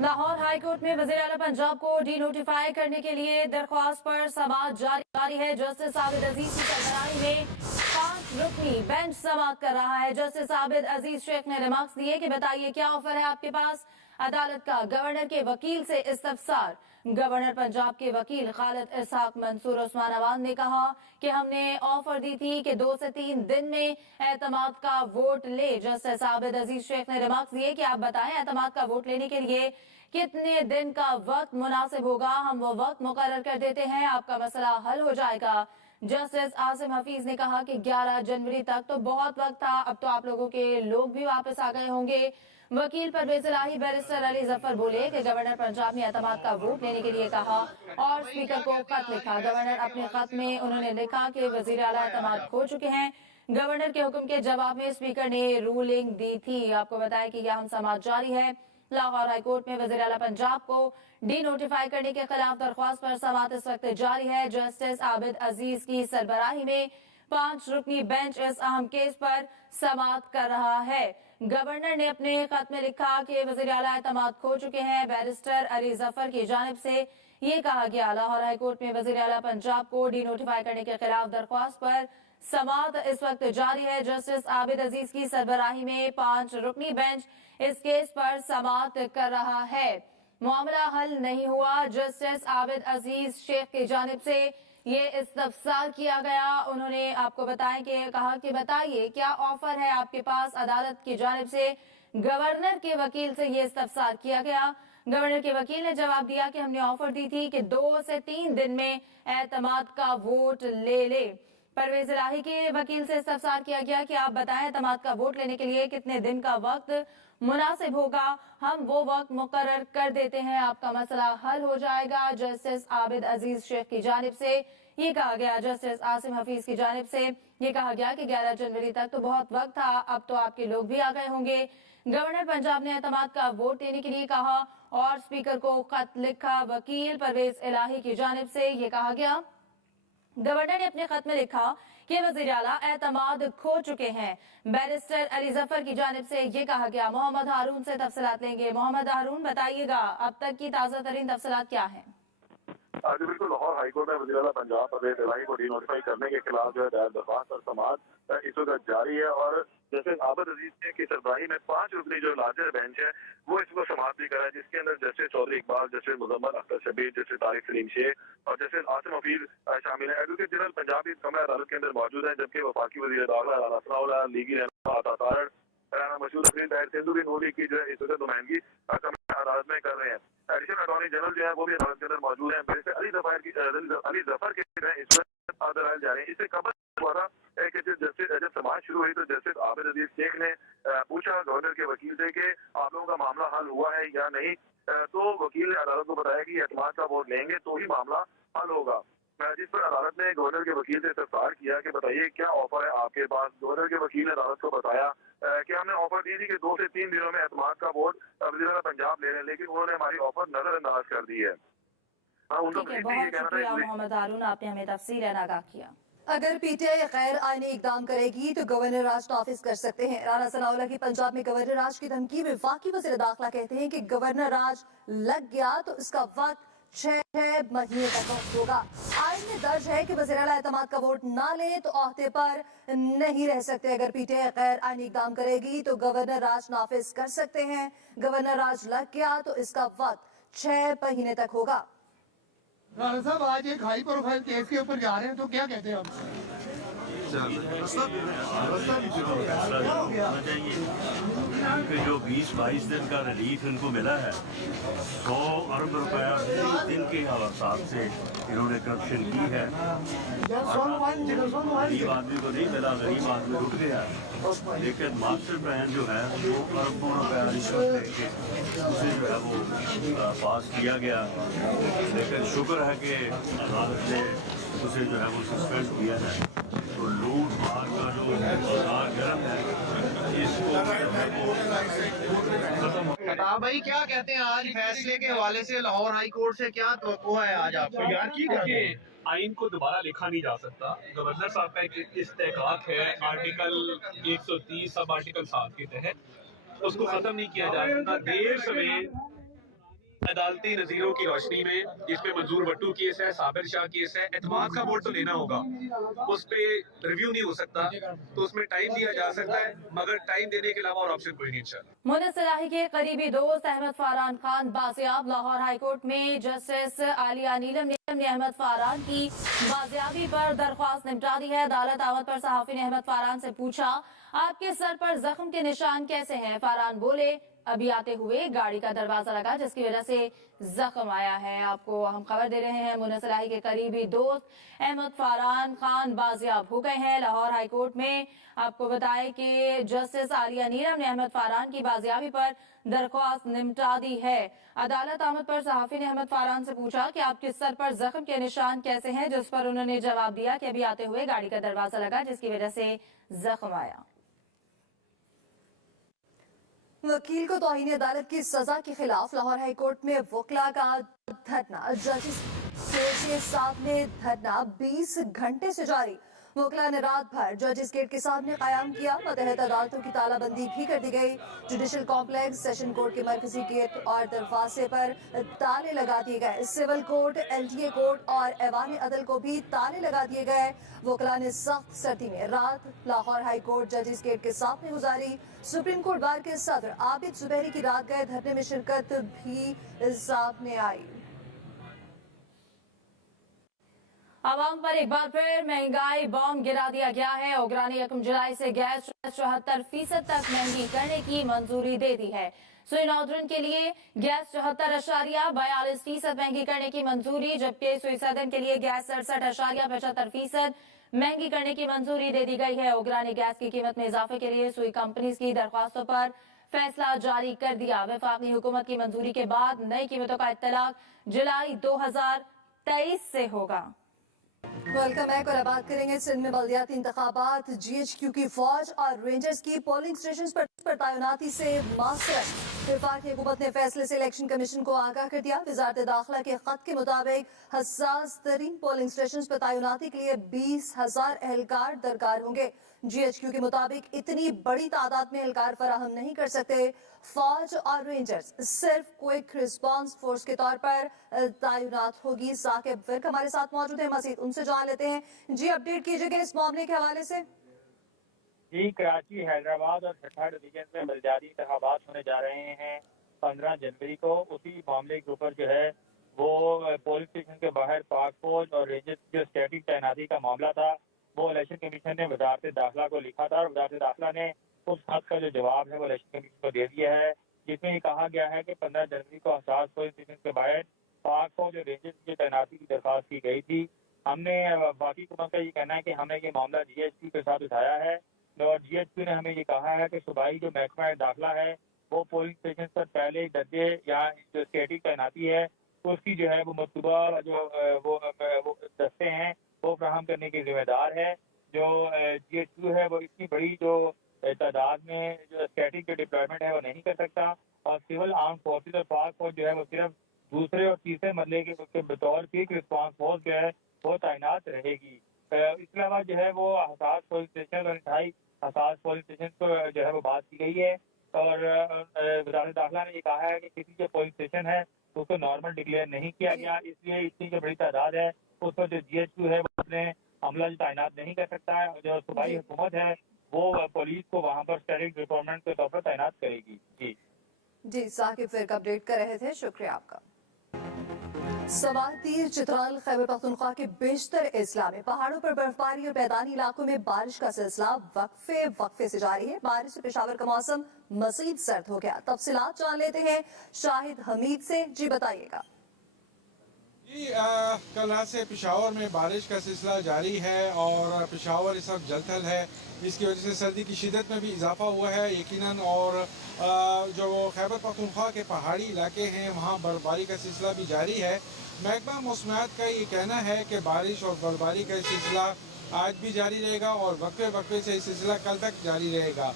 Lahore high court में वज़ीर आला पंजाब को डी नोटिफाई करने के लिए दरख्वास्त पर समाअत जारी है। जस्टिस आबिद अजीज की सरबराही में 5 रुकनी बेंच समाअत कर रहा है। जस्टिस आबिद अजीज शेख ने रिमार्क्स दिए कि बताइए क्या ऑफर है आपके पास। अदालत का गवर्नर के वकील से इस्तफसार। गवर्नर पंजाब के वकील खालिद इसहाक मंसूर उस्मानाबाद ने कहा कि हमने ऑफर दी थी कि 2 से 3 दिन में एतमाद का वोट ले। जस्टिस आबिद अजीज शेख ने रिमार्क्स दिए कि आप बताएं एतमाद का वोट लेने के लिए कितने दिन का वक्त मुनासिब होगा, हम वो वक्त मुकर्रर कर देते हैं, आपका मसला हल हो जाएगा। जस्टिस आसिम हफीज ने कहा कि 11 जनवरी तक तो बहुत वक्त था, अब तो आप लोगों के लोग भी वापस आ गए होंगे। वकील परवेज इलाही बैरिस्टर अली जफर बोले कि गवर्नर पंजाब ने एतमाद का वोट लेने के लिए कहा और स्पीकर को खत लिखा। गवर्नर अपने खत में उन्होंने लिखा कि वजीर आला एतमाद खो चुके हैं। गवर्नर के हुक्म के जवाब में स्पीकर ने रूलिंग दी थी। आपको बताया कि यह समाअत जारी है। लाहौर हाई कोर्ट में वज़ीर आला पंजाब को डी नोटिफाई करने के खिलाफ दरख्वास्त पर समाअत इस वक्त जारी है। जस्टिस आबिद अजीज की सरबराही में 5 रुकनी बेंच इस अहम केस पर समाअत कर रहा है। गवर्नर ने अपने खत में लिखा कि वज़ीर आला एतमाद खो चुके हैं। बैरिस्टर अली जफर की जानिब से ये कहा गया। लाहौर हाई कोर्ट में वज़ीर आला पंजाब को डी नोटिफाई करने के खिलाफ दरख्वास्त पर समाअत इस वक्त जारी है। जस्टिस आबिद अजीज की सरबराही में 5 रुकनी बेंच इस केस पर समाअत कर रहा है। मामला हल नहीं हुआ। जस्टिस आबिद अजीज शेख की जानिब से ये इस्तफसार किया गया। उन्होंने आपको बताएं कि कहा कि बताइए क्या ऑफर है आपके पास। अदालत की जानिब से गवर्नर के वकील से ये इस्तफसार किया गया। गवर्नर के वकील ने जवाब दिया कि हमने ऑफर दी थी कि 2 से 3 दिन में एतमाद का वोट ले। परवेज इलाही के वकील से इस्तफसार किया गया कि आप बताएं एतमाद का वोट लेने के लिए कितने दिन का वक्त मुनासिब होगा, हम वो वक्त मुकर्रर कर देते हैं, आपका मसला हल हो जाएगा। जस्टिस आबिद अजीज शेख की जानिब से ये कहा गया। जस्टिस आसिम हफीज की जानिब से ये कहा गया कि 11 जनवरी तक तो बहुत वक्त था, अब तो आपके लोग भी आ गए होंगे। गवर्नर पंजाब ने एतमाद का वोट देने के लिए कहा और स्पीकर को खत लिखा। वकील परवेज इलाही की जानिब से ये कहा गया। गवर्नर ने अपने खत में लिखा कि वज़ीर आला एतमाद खो चुके हैं। बैरिस्टर अली जफर की जानिब से ये कहा गया। मोहम्मद हारून से तफसीलात लेंगे। मोहम्मद हारून, बताइएगा अब तक की ताज़ा तरीन तफसीलात क्या है। आज बिल्कुल लाहौर हाईकोर्ट में वज़ीर आला पंजाब परवेज इलाही को डी नोटिफाई करने के खिलाफ जो है दायर दरख्वास्त और समाअत इस वक्त जारी है और जस्टिस आबिद अजीज की सरबराही में 5 रुकनी जो लार्जर बेंच है वो इसको समाअत भी करा है, जिसके अंदर justice Chaudhry Iqbal, justice Muzammil Akhtar Shabbir, justice Tariq Saleem Sheikh और जस्टिस आसिम हफीज शामिल है। एडवोकेट जनरल पंजाब इस कमरा अदालत के अंदर मौजूद है, जबकि वफाकी वज़ीर दाखिला लीगी राना मशहूर अफरीन ताहिर सिंधु भी नूरी की जो है इस वक्त नुमाइंदगी अदालत में कर रहे हैं। एडिशनल अटॉर्नी जनरल जो है वो भी अदालत के अंदर मौजूद है। अली जफर के इस वक्त दलाइल जा रहे हैं। इससे कबल हुआ था कि जब समाज शुरू हुई तो जस्टिस आबिद अजीज शेख ने पूछा गवर्नर के वकील से कि आप लोगों का मामला हल हुआ है या नहीं। तो वकील ने अदालत को बताया कि एतमाद का वोट लेंगे तो ही मामला हल होगा, जिस पर अदालत ने गवर्नर के वकील से इस्तफसार किया कि बताइए क्या ऑफर है आपके पास। गवर्नर के वकील ने अदालत को बताया कि हमने ऑफर दी थी कि 2 से 3 दिनों में एतमाद का वोट वज़ीर आला पंजाब ले रहे हैं, लेकिन उन्होंने हमारी ऑफर नजरअंदाज कर दी है। ठीक है, बहुत शुक्रिया मोहम्मद हारून, आपने हमें तफसीलन आगाह किया। अगर पीटीआई गैर आईनी इकदाम करेगी तो गवर्नर राज नाफिज कर सकते हैं। राना सनाउल्लाह की पंजाब में गवर्नर राज की धमकी में वफाकी वज़ीर दाखिला कहते हैं कि गवर्नर राज लग गया तो इसका वक्त 6 महीने तक होगा। आइन में दर्ज है कि वज़ीर आला एतमाद का वोट ना ले तो ओहदे पर नहीं रह सकते। अगर पीटीआई गैर आईनी इकदाम करेगी तो गवर्नर राज नाफिज कर सकते हैं। गवर्नर राज लग गया तो इसका वक्त 6 महीने तक होगा। राणा साहब आज एक हाई प्रोफाइल केस के ऊपर जा रहे हैं तो क्या कहते हैं आप? क्योंकि जो 20-22 दिन का रिलीफ इनको मिला है, 100 अरब रुपया दिन के हिसाब से इन्होंने करप्शन की है। गरीब आदमी को नहीं मिला, गरीब आदमी रुक गया। लेकिन मास्टर प्लान जो है वो अरबों रुपया रिश्वत लेके उसे जो है वो पास किया गया। लेकिन शुक्र है कि अदालत ने उसे जो है वो सस्पेंड किया है। तो लूट मार का जो बाजार गर्म है इसको खताब भाई क्या कहते हैं आज फैसले के हवाले से लाहौर हाई कोर्ट से क्या तवक्को है आज आपको? देखिए, आइन को दोबारा लिखा नहीं जा सकता। गवर्नर साहब का एक इस्तेहकाक है आर्टिकल 130 सब आर्टिकल 7 के तहत, उसको खत्म नहीं किया जा सकता। देर सवेर अदालती नज़ीरों की रोशनी में जिसमें मंजूर भट्टू केस है, साबिर शाह केस है, एतमाद का वोट तो लेना होगा, उस पे रिव्यू नहीं हो सकता, तो उसमें टाइम दिया जा सकता है, मगर टाइम देने के अलावा और ऑप्शन कोई नहीं। इंशाल्लाह मुनिस इलाही के करीबी दोस्त अहमद फरहान खान बाजियाब। लाहौर हाईकोर्ट में जस्टिस आलिया नीलम ने अहमद फरहान की बाजियाबी पर दरख्वास्त निपटा दी है। अदालत आमद पर सहाफी ने अहमद फरहान से पूछा, आपके सर पर जख्म के निशान कैसे हैं? फरहान बोले, अभी आते हुए गाड़ी का दरवाजा लगा जिसकी वजह से जख्म आया है। आपको हम खबर दे रहे हैं, मुनिस इलाही के करीबी दोस्त अहमद फरहान खान बाजियाब हो गए हैं। लाहौर हाईकोर्ट में आपको बताएं कि जस्टिस आलिया नीलम ने अहमद फरहान की बाजियाबी पर दरख्वास्त निपटा दी है। अदालत आमद पर सहाफी ने अहमद फरहान से पूछा कि आपके सर पर जख्म के निशान कैसे हैं, जिस पर उन्होंने जवाब दिया कि अभी आते हुए गाड़ी का दरवाजा लगा जिसकी वजह से जख्म आया। वकील को तौहीन अदालत की सजा के खिलाफ लाहौर हाईकोर्ट में वकला का धरना। जजेस के सामने धरना 20 घंटे से जारी। वकला ने रात भर जजेस गेट के सामने कायम किया। मतहत अदालतों की तालाबंदी भी कर दी गई। जुडिशल कॉम्प्लेक्स, सेशन कोर्ट के मरकजी गेट और दरवाजे पर ताले लगा दिए गए। सिविल कोर्ट, LTA कोर्ट और ऐवान अदल को भी ताले लगा दिए गए। वकला ने सख्त सर्दी में रात लाहौर हाई कोर्ट जजेस गेट के सामने गुजारी। सुप्रीम कोर्ट बार के सदर आबिद जुबैरी की रात गए धरने में शिरकत भी सामने आई। आवाम पर एक बार फिर महंगाई बॉम्ब गिरा दिया गया है। ओगरा ने 1 जुलाई से गैस 74% तक महंगी करने की मंजूरी दे दी है। सुई नौजरन के लिए गैस 74.42% महंगी करने की मंजूरी, जबकि सुई सदन के लिए गैस 67.75% महंगी करने की मंजूरी दे दी गई है। ओगरा ने गैस की कीमत में इजाफे के लिए सुई कंपनीज की दरख्वास्तों पर फैसला जारी कर दिया। वफाकी हुकूमत की मंजूरी के बाद नई कीमतों का इत्तलाक जुलाई 2023 से होगा। Welcome back. और अब बात करेंगे सिंध में बल्दियाती इंतखाबात। GHQ की फौज और रेंजर्स की पोलिंग स्टेशन पर तैनाती से मासरत। वफाकी हुकूमत ने फैसले से इलेक्शन कमीशन को आगाह कर दिया। वजारत दाखिला के खत के मुताबिक हसास तरीन पोलिंग स्टेशन पर तैनाती के लिए 20,000 एहलकार दरकार होंगे। GHQ के मुताबिक इतनी बड़ी तादाद में एहलकार फराहम नहीं कर सकते। फौज और रेंजर्स सिर्फ क्विक रिस्पांस फोर्स के तौर पर तैनात होगी। साकिब विर्क हमारे साथ मौजूद है, मजीद उनसे जान लेते हैं। जी, अपडेट कीजिएगा इस मामले के हवाले से। जी, कराची, हैदराबाद और ठट्ठा डिवीजन में बलदियाती इंतखाबात होने जा रहे हैं 15 जनवरी को। उसी मामले के ऊपर जो है वो पुलिस स्टेशन के बाहर पाक फौज और रेंजर्स की जो स्टैटिक तैनाती का मामला था वो इलेक्शन कमीशन ने वजारत दाखिला को लिखा था, और वजारत दाखिला ने उस खत का जो जवाब है वो इलेक्शन कमीशन को दे दिया है, जिसमें ये कहा गया है कि 15 जनवरी को हसास पुलिस स्टेशन के बाहर पाक फौज और रेंजर्स की तैनाती की दरख्वास्त की गई थी। हमने बाकी हुकूमत का ये कहना है कि हमने ये मामला GHQ के साथ उठाया है, और GHQ ने हमें ये कहा है कि सूबाई जो महकमा दाखिला है वो पोलिंग स्टेशन पर पहले दर्जे या जो स्टैटिक तैनाती है उसकी जो है वो मतलूबा जो वो दस्ते हैं वो फराहम करने की जिम्मेदार है। जो GHQ है वो इतनी बड़ी जो तादाद में जो स्टैटिक जो डिप्लॉयमेंट है वो नहीं कर सकता, और सिविल आर्म फोर्सेज और पाक फौज जो है वो सिर्फ दूसरे और तीसरे मरले के बतौर क्विक रिस्पांस फोर्स जो है वो तैनात रहेगी। इसके अलावा जो है वो हसास पुलिस स्टेशन और इंतहाई हसास पुलिस स्टेशन को जो है वो बात की गई है, और वजारत दाखिला ने ये कहा है कि किसी जो पुलिस स्टेशन है उसको नॉर्मल डिक्लेयर नहीं किया गया, इसलिए इतनी जो बड़ी तादाद है उस पर जो GHQ है वो अपने अमला तैनात नहीं कर सकता है। जो सूबाई हुकूमत है वो पुलिस को वहाँ पर स्टैटिक रिक्वायरमेंट के तौर पर तैनात करेगी। जी, साकिब फिर अपडेट कर रहे थे, शुक्रिया आपका। सवार तीर, चित्राल, खैबर पख्तूनख्वा के बेशतर अजला में पहाड़ों पर बर्फबारी और मैदानी इलाकों में बारिश का सिलसिला वक्फे से जारी है। बारिश से पेशावर का मौसम मजीद सर्द हो गया। तफसीलात जान लेते हैं शाहिद हमीद से। जी, बताइएगा। जी, कल रात से पेशावर में बारिश का सिलसिला जारी है, और पेशावर इस वक्त जलथल है। इसकी वजह से सर्दी की शिदत में भी इजाफा हुआ है यकीनन, और जो खैबर पख्तूनख्वा के पहाड़ी इलाके हैं वहाँ बर्फबारी का सिलसिला भी जारी है। महकमा मौसमियात का ये कहना है कि बारिश और बर्फबारी का सिलसिला आज भी जारी रहेगा, और वक्फे वक्फे से सिलसिला कल तक जारी रहेगा।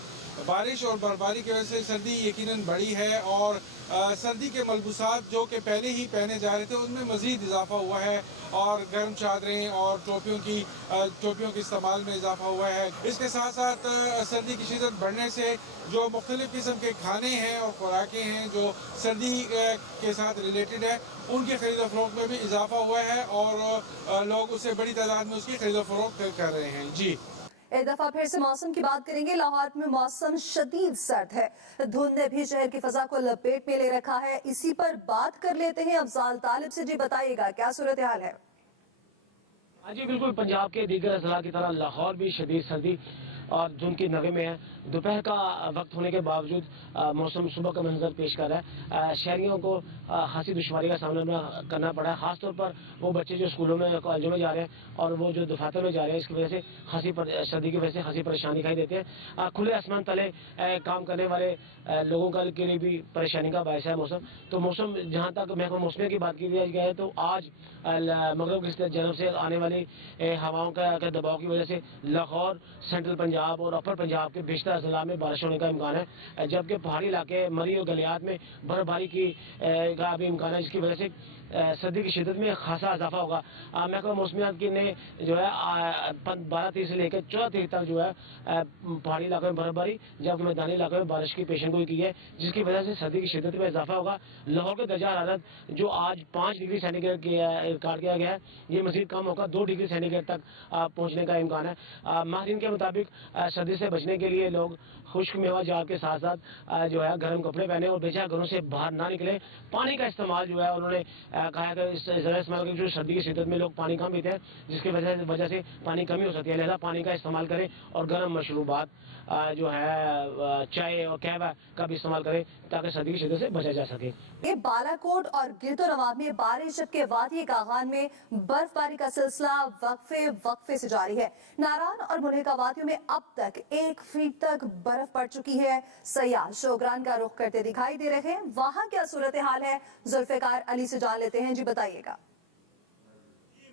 बारिश और बर्फबारी की वजह से सर्दी यकीनन बढ़ी है और सर्दी के मलबूसात जो कि पहले ही पहने जा रहे थे उनमें मज़ीद इजाफा हुआ है और गर्म चादरें और टोपियों के इस्तेमाल में इजाफा हुआ है। इसके साथ साथ सर्दी की शिद्दत बढ़ने से जो मुख्तलिफ़ किस्म के खाने हैं और खुराकें हैं जो सर्दी के साथ रिलेटेड है उनकी खरीद फरोख्त में भी इजाफा हुआ है और लोग उससे बड़ी तादाद में उसकी खरीद फरोख्त कर रहे हैं। जी एक दफा फिर से मौसम की बात करेंगे। लाहौर में मौसम शदीद सर्द है, धुंध ने भी शहर की फजा को लपेट में ले रखा है। इसी पर बात कर लेते हैं अफजाल तालिब से। जी बताइएगा क्या सूरत हाल है? हाँ जी बिल्कुल, पंजाब के दीगर अजला की तरह लाहौर भी शदीद सर्दी और धुंध की नगे में है। दोपहर का वक्त होने के बावजूद मौसम सुबह का मंजर पेश कर रहा है। शहरियों को खासी दुश्वारी का सामना करना पड़ा है, खासतौर पर वो बच्चे जो स्कूलों में कॉलेजों में जा रहे हैं और वो जो दफातर में जा रहे हैं। इसकी वजह से सर्दी की वजह से खासी परेशानी दिखाई देते हैं। खुले आसमान तले काम करने वाले लोगों के लिए भी परेशानी का बायस है मौसम। तो मौसम जहाँ तक महकमा मौसम की बात की गई है तो आज मगरब की जानब से आने वाली हवाओं का दबाव की वजह से लाहौर, सेंट्रल पंजाब और अपर पंजाब के बेशतर अजला में बारिश होने का इम्कान है, जबकि पहाड़ी इलाके मरी और गलियात में बर्फबारी का भी इम्कान है, जिसकी वजह से सर्दी की शिद्दत में खासा इजाफा होगा। महकमा मौसमियात की ने जो है 12 से लेकर 14 तक जो है पहाड़ी इलाकों में बर्फबारी जबकि मैदानी इलाकों में बारिश की पेशेंगोई की है, जिसकी वजह से सर्दी की शिद्दत में इजाफा होगा। लाहौर के दर्जा हरारत जो आज 5 डिग्री सेंटीग्रेड रिकॉर्ड किया गया है, ये मजीद कम होगा, 2 डिग्री सेंटीग्रेड तक पहुँचने का इम्कान है। माहिरीन के मुताबिक सर्दी से बचने के लिए लोग खुश्क मेवा जात के साथ साथ जो है गर्म कपड़े पहने और बेचा घरों से बाहर ना निकले। पानी का इस्तेमाल जो है उन्होंने कहा है कि ज़्यादा इस्तेमाल करें, जो सर्दी की शिद्दत में लोग पानी कम पीते हैं, जिसकी वजह से पानी कमी हो सकती है। लिहाजा पानी का इस्तेमाल करें और गर्म मशरूबात जो है चाय और कहवा का भी इस्तेमाल करें ताकि सर्दी की शिद्दत से बचा जा सके। ये बालाकोट और गिरदोनवाब में बारिश जबकि वादी कागान में बर्फबारी का सिलसिला वक्फे से जारी है। नारान और मुल्हिका वादियों में अब तक 1 फीट तक बर्फ पड़ चुकी है। सयाह शोगरान का रुख करते दिखाई दे रहे हैं। वहाँ क्या सूरत हाल है, जुल्फिकार अली से जान लेते हैं। जी बताइएगा।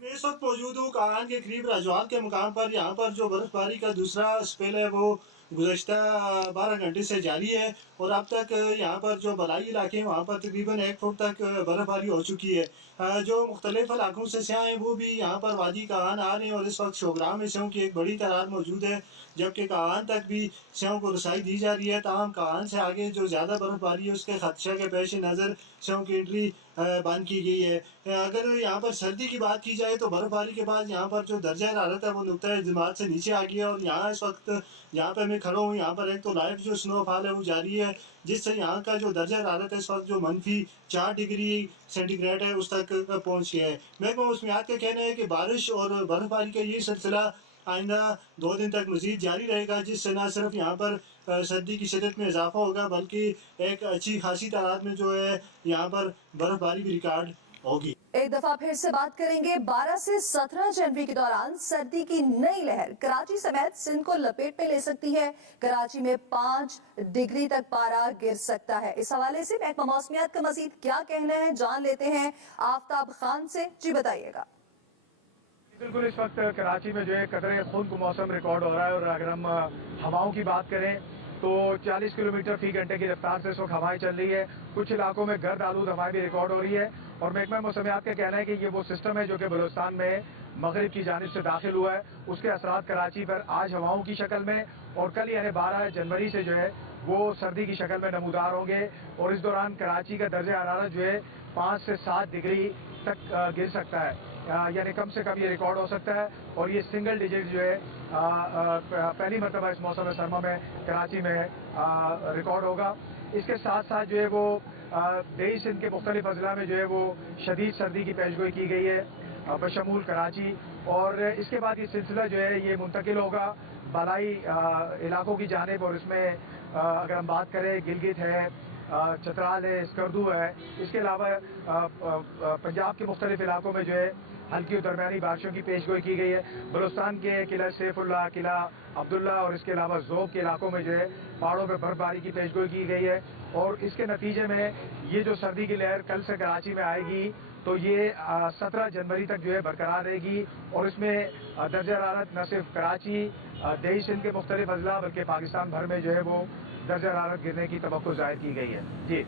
मैं इस वक्त मौजूद हूँ कागान के करीब राजवान के मुकाम पर। यहाँ पर जो बर्फबारी का दूसरा स्पेल है वो गुज़श्ता 12 घंटे से जारी है और अब तक यहाँ पर जो बलाई इलाके हैं वहाँ पर तकरीबन 1 फुट तक बर्फबारी हो चुकी है। जो मुख्तलिफ इलाकों से स्याह हैं वो भी यहाँ पर वादी कागान आ रहे हैं और इस वक्त शोगरां में स्याहों की एक बड़ी तादाद मौजूद है, जबकि कागान तक भी स्याहों को रसाई दी जा रही है। ताहम कागान से आगे जो ज़्यादा बर्फबारी है उसके खदशा के पेश नज़र स्याहों की एंट्री बंद की गई है। अगर यहाँ पर सर्दी की बात की जाए तो बर्फबारी के बाद यहाँ पर जो दर्जा हरारत है वो नुक्ता इज्तिमाद से नीचे आ गया और यहाँ इस वक्त यहाँ पर मैं खड़ा हूँ, यहाँ पर एक तो लाइव जो स्नोफॉल है वो जारी है, जिससे यहाँ का जो दर्जा हरारत है इस वक्त जो -4 डिग्री सेंटीग्रेड है उस तक पहुँच गया है। महकमा मौसमियात का कहना है कि बारिश और बर्फबारी का ये सिलसिला आइंदा 2 दिन तक मजीद जारी रहेगा, जिससे न सिर्फ यहाँ पर सर्दी की शिद्दत में इजाफा होगा बल्कि एक अच्छी खासी तादाद में जो है यहाँ पर बर्फबारी भी रिकॉर्ड होगी। एक दफा फिर से बात करेंगे। 12 से 17 जनवरी के दौरान सर्दी की नई लहर कराची समेत सिंध को लपेट में ले सकती है। कराची में 5 डिग्री तक पारा गिर सकता है। इस हवाले से महकमा मौसमियात का मजीद क्या कहना है जान लेते हैं आफ्ताब खान से। जी बताइएगा। बिल्कुल, इस वक्त कराची में जो है कतरे खुद मौसम रिकॉर्ड हो रहा है और अगर हम हवाओं की बात करें तो 40 किलोमीटर फी घंटे की रफ्तार से इस वक्त हवाएं चल रही है। कुछ इलाकों में गर्द आलूद हवाएं भी रिकॉर्ड हो रही है और महकमा मौसमियात का कहना है कि ये वो सिस्टम है जो कि बलूचिस्तान में मगरिब की जानिब से दाखिल हुआ है, उसके असरात कराची पर आज हवाओं की शक्ल में और कल यानी 12 जनवरी से जो है वो सर्दी की शक्ल में नमूदार होंगे और इस दौरान कराची का दर्जा हरारत जो है 5 से 7 डिग्री तक गिर सकता है, यानी कम से कम ये रिकॉर्ड हो सकता है और ये सिंगल डिजिट जो है पहली मरतबा इस मौसम सरमा में कराची में रिकॉर्ड होगा। इसके साथ साथ जो है वो देश सिंध के मुख्तलिफ अजला में जो है वो शदीद सर्दी की पेशगोई की गई है बशमूल कराची और इसके बाद ये सिलसिला जो है ये मुंतकिल होगा बलाई इलाकों की जानिब और इसमें अगर हम बात करें गिलगित है, चतराल है, स्कर्दू है, इसके अलावा पंजाब के मुख्तलिफ इलाकों में जो है हल्की और दरमियानी बारिशों की पेशगोई की गई है। बलूचिस्तान के किला सैफुल्ला, किला अब्दुल्ला और इसके अलावा ज़ोब के इलाकों में जो है पहाड़ों पर बर्फबारी की पेशगोई की गई है और इसके नतीजे में ये जो सर्दी की लहर कल से कराची में आएगी तो ये 17 जनवरी तक जो है बरकरार रहेगी और इसमें दर्जा हरारत न सिर्फ कराची देश सिंध के मुख्तलिफ अजला बल्कि पाकिस्तान भर में जो है वो दर्जा हरारत गिरने की तवक्को जाहिर की गई है। जी।